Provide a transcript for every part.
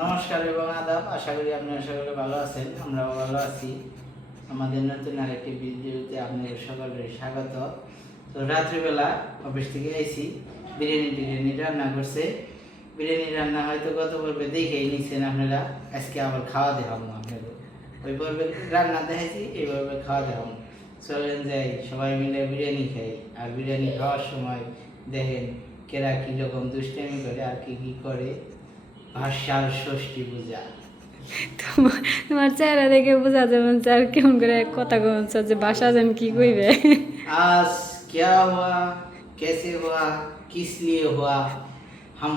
নমস্কার এবং আদাব। আশা করি আপনারা সকলে ভালো আছেন, আমরাও ভালো আছি। আমাদের নতুন আরেকটি ভিডিওতে আপনাদের সকলের স্বাগত। তো রাত্রিবেলা অফিস থেকে এসেছি বিরিয়ানি টিরিয়ানি রান্না করছে। বিরিয়ানি রান্না হয়তো গত পর্বে দেখেই নিচ্ছেন আপনারা, আজকে আবার খাওয়া দেখাবো আপনাদের। ওই পর্বে রান্না দেখাইছি, এই পর্বে খাওয়া দেখাবো। চলেন যাই, সবাই মিলে বিরিয়ানি খাই। আর বিরিয়ানি খাওয়ার সময় দেখেন কেরা কীরকম দুষ্টামি করে, আর কি কি করে। ভাষার ষষ্ঠী পূজা তোমার তোমার চেহারা দেখে বোঝা যাবে যে আর কেমন করে কথা কমছ যে বাসা যেন কি কইবে आज क्या हुआ कैसे हुआ किस लिए हुआ हम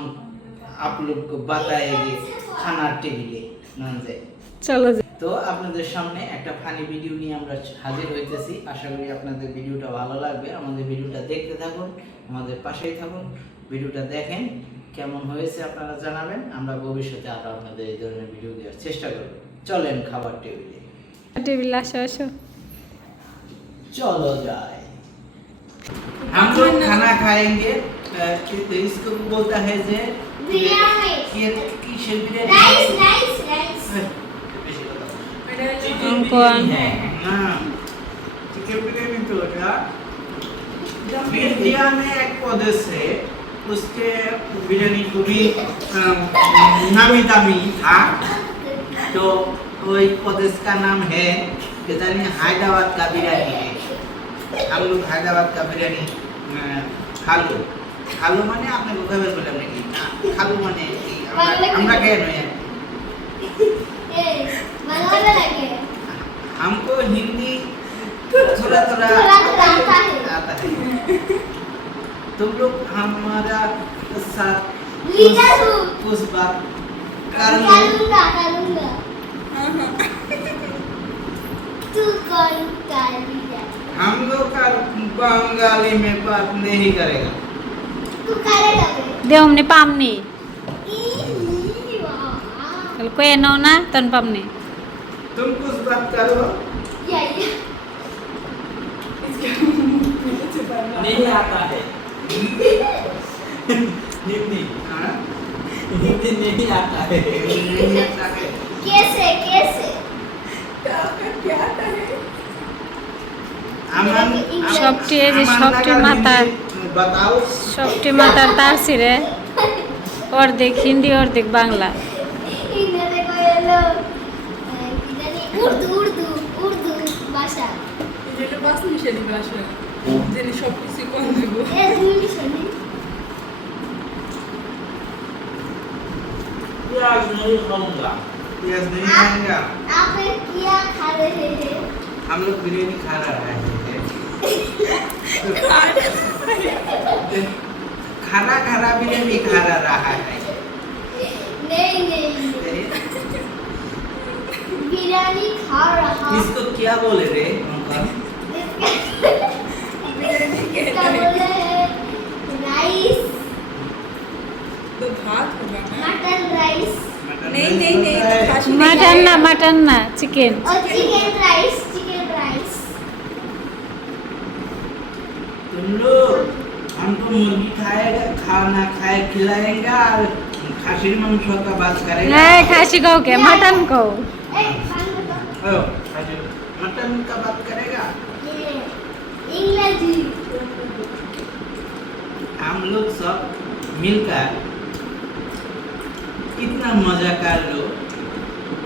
आप लोग को बताएंगे खाना टेबिले নন্দে চলো যে তো আপনাদের সামনে একটা ফানি ভিডিও নিয়ে আমরা হাজির হইতেছি আশা করি আপনাদের ভিডিওটা ভালো লাগবে আমাদের ভিডিওটা দেখতে থাকুন আমাদের পাশেই থাকুন ভিডিওটা দেখেন কেমন হয়েছে আপনারা জানাবেন। আমরা ভবিষ্যতে আরও আপনাদের এই ধরনের ভিডিও দেওয়ার চেষ্টা করব। চলেন খাবার টেবিলে। টেবিল আসো আসো। চলো যাই। हम लोग खाना खाएंगे इसको बोलता বলতা হে যে বিরিয়ানি। কি কি শেবিরে rice rice rice. Chicken Ankan হ্যাঁ। চিকেন বিরিয়ানি তো এটা। বিরিয়ানি এক পদ আছে इंडिया में एक प्रदेश है उसके बिरयानी को भी अम, नामी दामी था तो वही प्रदेश का नाम है कि जानी हैदराबाद का बिरयानी है हम लोग हैदराबाद का बिरयानी अ, খালু খালু মানে আপনি কোথায় বের করলেন নাকি না, খালু মানে কি আমরা- আমরা কে নয় ए बनवाने लगे हमको हिंदी थोड़ा थोड़ा थोड़ा थोड़ा आता है आता है तुम लोग हमारा साथ उस बात कर करूँगा करूँगा। हाँ। तू कौन काली हम लोग का पाम में बात नहीं करेगा। तू करेगा दे हमने पाम नहीं। कोई को एनो ना तन पाम नहीं। तुम कुछ बात करो। या या। नहीं आता है। हिंदी हाँ? हिंदी नहीं आता है नहीं आता है। कैसे कैसे আমার- সবটি এই যে আমার সবটি লাগা মাথার হিন্দি बताओ সবটি মাথার তার ছিঁড়ে অর্ধেক হিন্দি অর্ধেক বাংলা ইংরেজি কয়ে এলো কি জানি উর্দু উর্দু উর্দু ভাষা যেটা বাস মিশালি বাসা যিনি সব কিছু কম দিব এ হিন্দি শুনি प्याज नहीं खाऊंगा प्याज नहीं खाएंगा आप क्या खा रहे हैं हम लोग बिरयानी खा रहा है खाना खाना बिरयानी खा रहा है नहीं नहीं बिरयानी खा रहा इसको क्या बोले रे राइस तो भात होगा मटन राइस नहीं नहीं नहीं मटन ना मटन ना चिकन और चिकन राइस चिकन राइस तुम लोग मुर्गी खाएगा खाना खाए खिलाएगा और खासी मांस का बात करेंगे। नहीं खासी को क्या? मटन को? मटन का बात करेगा? इंग्लिश। हम लोग सब मिलकर इतना मज़ा कर लो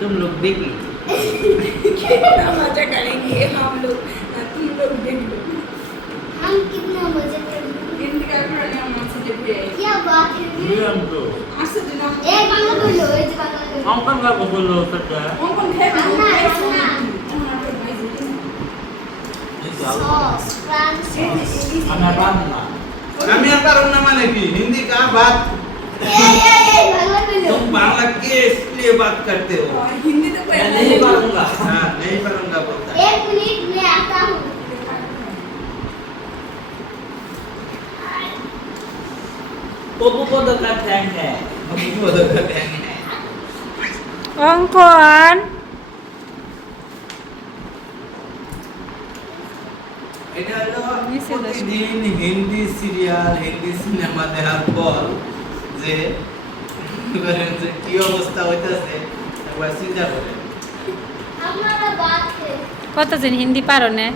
तुम लोग देख लो कितना मज़ा करेंगे हम लोग तुम लोग देख लो हम कितना मज़ा करेंगे। हिंदी का पढ़ने हम से जब आए क्या बात है? बिरयान तो आज से दिन ए बांग्ला बोलो ए बांग्ला बोलो कौन का बोल सकता है कौन कौन खाए अन्ना, अन्ना। Sauce France. बांधना আমি আর পারুম না মানে हिंदी का बात तुम बांग्ला के इसलिए बात करते हो हिंदी तो नहीं पाऊँगा हाँ नहीं पाऊँगा बोलता एक मिनट में आता हूँ पप्पू को का थैंक है पप्पू को का थैंक है अंकुआन নিচে দাও। প্রতিদিন হিন্দি সিরিয়াল হিন্দি সিনেমা দেখার পর যে করেন যে কি অবস্থা হইতাছে একবার চিন্তা করেন আপনারা বাদ খেয়ে কতজন হিন্দি পারো না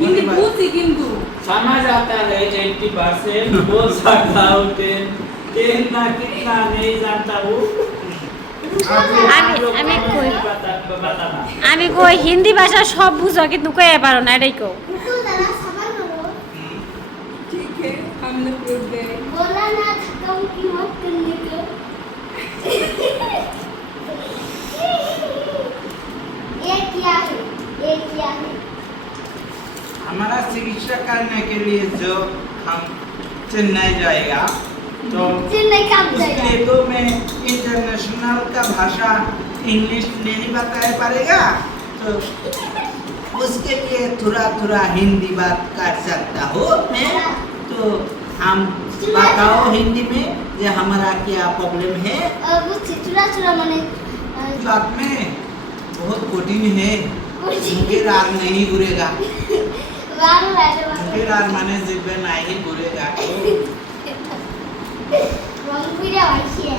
হিন্দি বুঝি কিন্তু समझ आता है एट्टी परसेंट बोल सकता हूँ टेन टेन ना कितना नहीं जानता हूँ আমি আমি কই बता बताना আমি কই হিন্দি ভাষা সব বুঝো কিন্তু কয়ে পারো না এটাই কো है हम लोग रुक गए। बोला ना धक्का मुक्की मत करने को ये क्या है? ये क्या है? हमारा चिकित्सा करने के लिए जो हम चेन्नई जाएगा तो चेन्नई कब जाएगा? तो मैं इंटरनेशनल का भाषा इंग्लिश नहीं बताया पड़ेगा। तो उसके लिए थोड़ा थोड़ा हिंदी बात कर सकता हूँ मैं। तो हम बताओ हिंदी में ये हमारा क्या प्रॉब्लम है और वो चिचुरा चुरा माने बात में बहुत कठिन है मुझे राग नहीं घुरेगा वारो वारो मुझे राग माने जिब्बे नहीं घुरेगा रंग बिरा वाइसे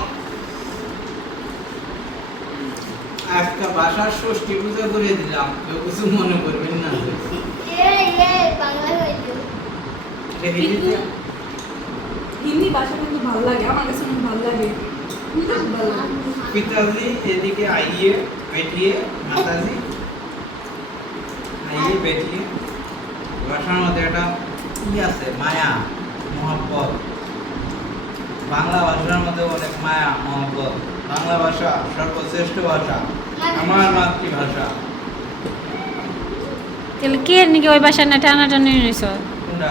আজকে ভাষার ষষ্ঠী পূজা করে দিলাম কেউ কিছু মনে করবেন না ये ये বাংলা দিল্লি ভাষা কিন্তু ভালো লাগে আমার কাছে খুব ভালো লাগে। পিতাজি এদিকে আইয়ে বেটিয়ে মাতাজি। আইয়ে বেটিয়ে। ভাষার মধ্যে একটা কি আছে মায়া মহাব্বত। বাংলা ভাষার মধ্যে অনেক মায়া মহাব্বত। বাংলা ভাষা সর্বশ্রেষ্ঠ ভাষা। আমার মাতৃভাষা। তাহলে কে নাকি ওই ভাষা না টানাটানি নিছ কোনটা?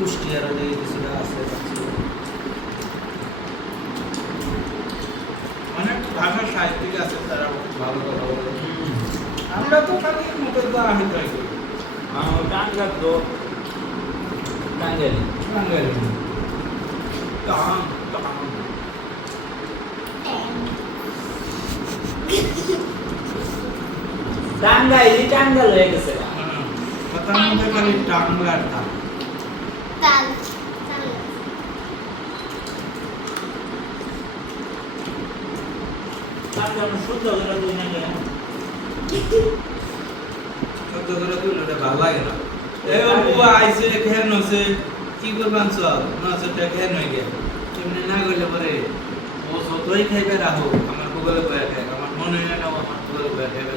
কুষ্টিয়ার ওদিকে কিছুটা আছে অনেক ভাষা সাহিত্যিক আছে তারা ভালো কথা বলে। আমরা তো খালি মুখের দ্বারা আমি ট্রাই করি। আমার টাঙ্গা তো। টাঙ্গালি বাঙালি টাং টাং টাঙ্গাইলি টাঙ্গাল হয়ে গেছে। কথার মধ্যে খালি টাঙ্গার টাং তাল শুদ্ধ করে তুই না কেন করে তুই ওটা ভালো লাগে না? এ বাবু আইছে খেয়ে নছে। কি করবান সব নছে টা নই গে। এমনি না করলে পরে ও যতই খাইবে রাখো আমার বগলে বয়ে খাই আমার মনে হয় না আমার বগলে বয়ে খাইবে।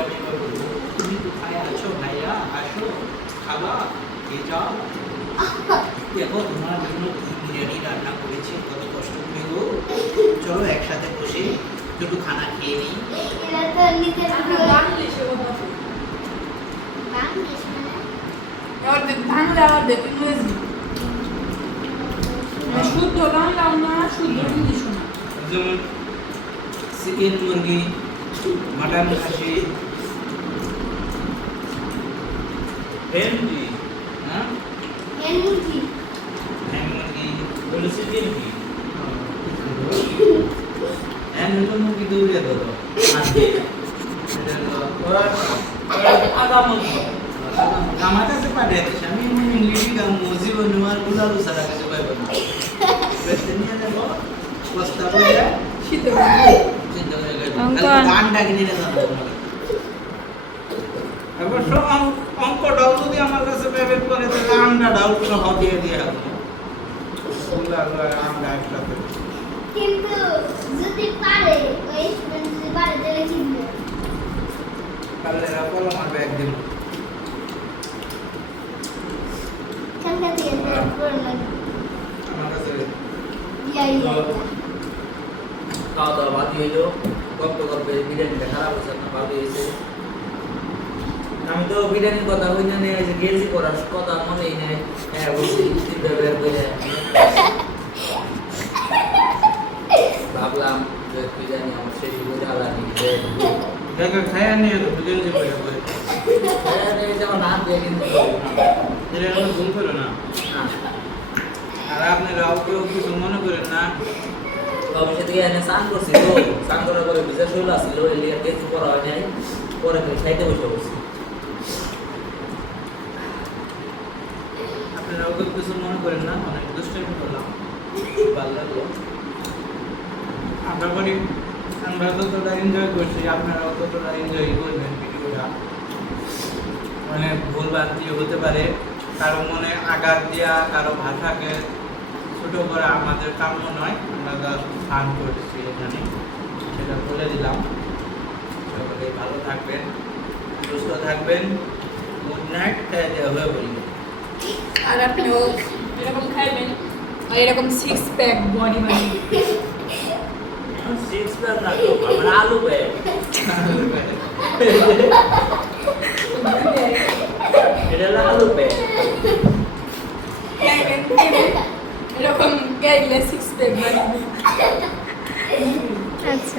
আমি বলব তুমি তো খাই আছো ভাইয়া আসো খাবা খেয়ে যাও। দেখো তোমার জন্য বিরিয়ানি রান্না করেছি কত কষ্ট করে গো চলো একসাথে বসে দুটো খানা খেয়ে নিই বলি মানে অর্ধেক ইংরেজি মানে শুদ্ধ বাংলাও না শুদ্ধ হিন্দি শোনা যেমন চিকেন মুরগি মাটন খাসি হ্যাঁ এর মুরগি। হ্যাঁ মুরগি বলেছি হিন্দি হ্যাঁ নতুন মুরগি দৌড়ে দিল আজকে ওরা আগামী আমার কাছে পাঠিয়ে আমি ইংলিশ গাম জীবন আমার গুলালু সারা কাছে পাইব না। নিয়ে দেব বস্তা বইয়া শীতে চিন্তা করে গানটা কিনে নিয়ে যাব অঙ্ক- অঙ্কটাও যদি আমার কাছে পেমেন্ট করে তাহলে আন্ডাটাও সহ দিয়ে দিয়ে আন্ডা একসাথে। কিন্তু যদি পারে ওই যদি পারে তাহলে কিনবে তাহলে এরা কলম মারবে একদিন কালকে থেকে করে লাগবে আমার কাছে খাওয়া দাওয়া বাদ হইল গল্প গল্পে বিরিয়ানিটা খারাপ হচ্ছে না বাদ হয়েছে আমি তো বিরিয়ানির কথা না যে গেলজি করার কথা মনেই নাই। হ্যাঁ বলছি চিন্তা বের করে ভাবলাম যে বিরিয়ানি আমার দেখো খায়া নিয়ে তো করে দিয়ে কিন্তু করো না। আর কেউ কিছু মনে করেন না? অবশ্যই থেকে এনে স্নান করছি তো স্নান করার পরে ভিজা শরীর আসছিল হয় নাই পরে খাইতে বসে বসছি আপনারাও কিছু মনে করেন না, অনেক করলাম। ভালো লাগল। আমরা করি আমরা ততটা এনজয় করছি ততটা এনজয় করবেন ভিডিওটা। অনেক ভুল হতে পারে, কারও মনে আঘাত দেওয়া কারও ভাষাকে ছোট করা আমাদের কাম্য নয়, আমরা যা স্নান করছি এখানে। সেটা বলে দিলাম। সকলে ভালো থাকবেন, সুস্থ থাকবেন। গুড নাইট দেওয়া হয়ে বলবেন আর আপনিও এরকম খাইবেন। আর এরকম সিক্স প্যাক বডি বানিয়ে সিক্স প্যাক না তো আলু প্যাক এটা আলু প্যাক এরকম গাইলে সিক্স প্যাক বানিয়ে আচ্ছা।